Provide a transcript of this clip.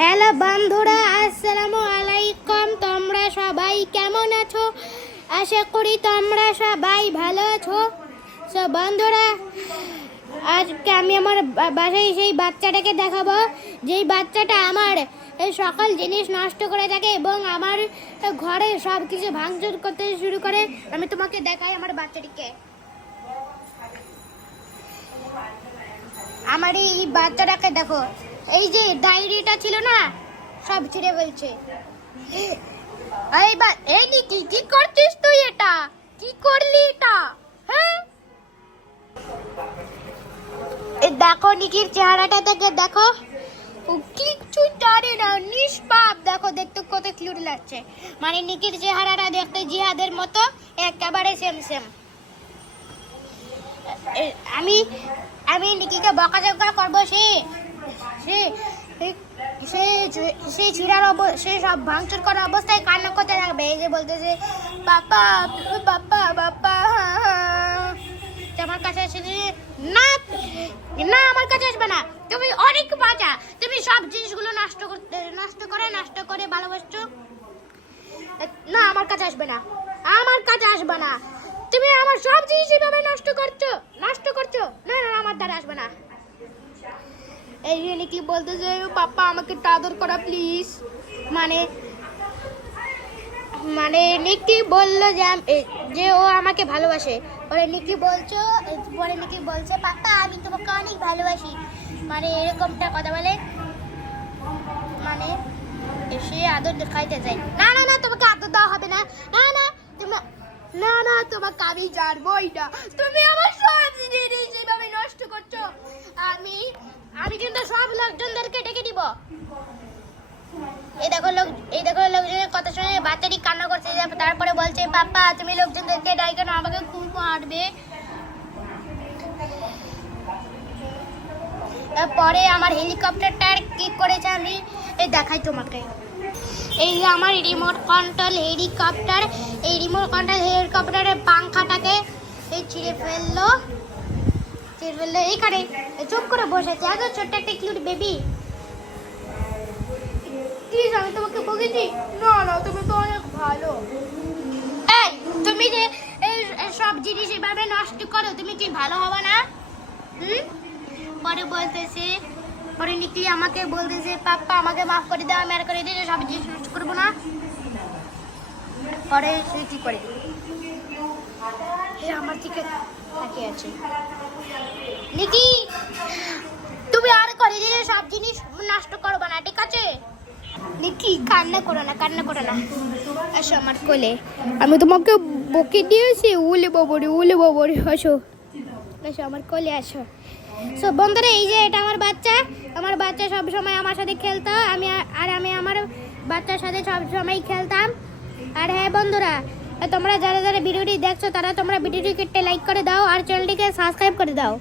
Hello বন্ধুরা, আসসালামু আলাইকুম। তোমরা সবাই কেমন আছো? আশা করি তোমরা সবাই ভালো আছো। সো বন্ধুরা, আজকে আমি আমার বাসায় সেই বাচ্চাটাকে দেখাবো। যেই বাচ্চাটা আমার সকল জিনিস নষ্ট করে থাকে এবং আমার ঘরে সব কিছু ভাঙচুর করতে শুরু করে, আমি তোমাকে দেখাই আমার বাচ্চাটিকে। আমার এই বাচ্চাটাকে দেখো। এই যে ডায়েরিটা ছিল না, সব ছিঁড়ে বলছে এই এই নিকি কি করছিস তুই এটা? কি করলি এটা? হ্যাঁ? দেখো নিকির চেহারাটা থেকে দেখো। কিচ্ছু জানে না, নিষ্পাপ। দেখো, দেখতে কত কিউট লাগছে। মানে নিকির চেহারাটা দেখতে জিহাদের মতো, একেবারে সেম সেম আমি আমি নিকিকে বকাঝকা করব সে? সে সে সে ছিড়ার অব, সে সব ভাঙচুর করার অবস্থায় কান্না করতে থাকবে। এই যে বলতেছে বাপ্পা বাপ্পা তো আমার কাছে এসে না না আমার কাছে আসবে না। তুমি অনেক বাঁচা তুমি সব জিনিসগুলো নষ্ট করতে নষ্ট করে নষ্ট করে ভালোবাসছো। না, আমার কাছে আসবে না। আমার কাছে আসবে না। তুমি আমার সব জিনিস এভাবে নষ্ট করছ নষ্ট করছ না না আমার দ্বারা আসবে না যে নাকি বলতেছে পাপা আমাকে একটু আদর করা প্লিজ মানে মানে নিকি বলল যে যে ও আমাকে ভালোবাসে। পরে নিকি বলছো পরে নিকি বলছে পাপা আমি তোমাকে অনেক ভালোবাসি। মানে এরকমটা কথা বলে। মানে এসে আদর দেখাইতে চাই না না না, তোমাকে আদর দেওয়া হবে না। না না, তুমি, না না, তোমাকে আমি জানবই না। তুমি আমার সব জিনিস এইভাবে নষ্ট করছ আমি আমি কিন্তু সব লোকজনদেরকে ডেকে দিব। এই দেখো লোক, এই দেখো লোকজনের কথা শুনে বাচ্চাটি কান্না করছে তারপরে বলছে পাপা তুমি লোকজনদেরকে ডাই কেন আমাকে খুব মারবে। পরে আমার হেলিকপ্টারটার কি করেছে আমি। দেখাই তোমাকে। এই যে আমার রিমোট কন্ট্রোল হেলিকপ্টার এই রিমোট কন্ট্রোল হেলিকপ্টারের পাংখাটাকে এই ছিঁড়ে ফেলল। ফেলল এইখানে এই চুপ করে বসেছে এত ছোট্ট একটা কিউট বেবি প্লিজ আমি তোমাকে বলেছি না না, তুমি তো অনেক ভালো। এই, তুমি যে সব জিনিস এভাবে নষ্ট করো, তুমি কি ভালো হবে না? পরে বলতেছে, পরে নিকি আমাকে বলতেছে, পাপ্পা, আমাকে মাফ করে দাও, আমি আর করে দিয়ে সব জিনিস নষ্ট করব না। পরে সে কি করে? আমার দিকে তাকিয়ে আছে। নিকি, তুমি আর করে দিয়ে সব জিনিস নষ্ট করবে না, ঠিক আছে? নিকি, কান্না করো না, কান্না করো না। আসো আমার কোলে। আমি তোমাকে বকে দিয়েছি, উলে বাবরে উলে বাবরে, আসো। আসো আমার কোলে, আসো। সো বন্ধুরা, এই যে এটা আমার বাচ্চা আমার বাচ্চা সব সময় আমার সাথে খেলতো, আমি আর আমি আমার বাচ্চার সাথে সব সময় খেলতাম। আর হ্যাঁ বন্ধুরা, তোমরা যারা যারা ভিডিওটি দেখছ, তারা তোমরা ভিডিওটিকে লাইক করে দাও, আর চ্যানেলটিকে সাবস্ক্রাইব করে দাও।